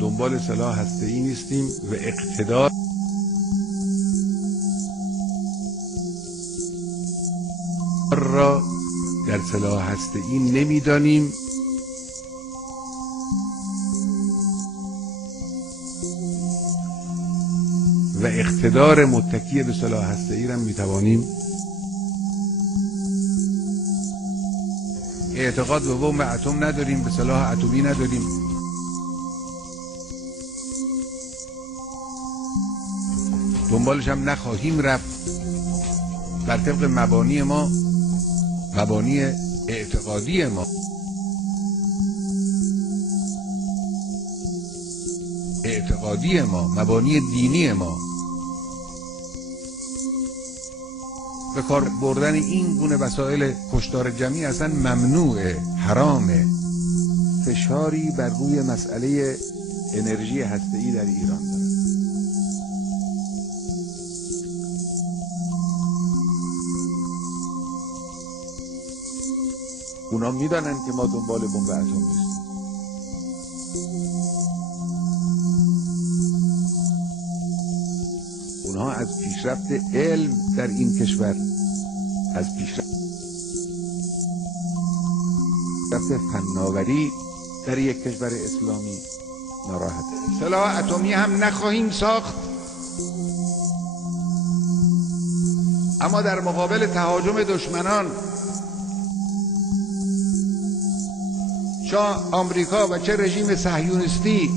دنبال سلاح هسته‌ای نیستیم و اقتدار را در سلاح هسته‌ای نمی‌دانیم و اقتدار متکی به سلاح هسته‌ای را می‌توانیم اعتقاد به بمب اتم نداریم، به سلاح اتمی نداریم. دنبالش هم نخواهیم رفت. بر طبق مبانی ما، مبانی اعتقادی ما، مبانی دینی ما، به کار بردن این گونه وسایل کشتار جمعی اصلا ممنوعه، حرامه. فشاری بر روی مسئله انرژی هسته‌ای در ایران داره. اونا میدانن که ما دنبال بمب اتم نیستیم. اونها از پیشرفت علم در این کشور، از پیشرفت فناوری در یک کشور اسلامی ناراحته. سلاح اتمی هم نخواهیم ساخت، اما در مقابل تهاجم دشمنان، چه آمریکا و چه رژیم صهیونیستی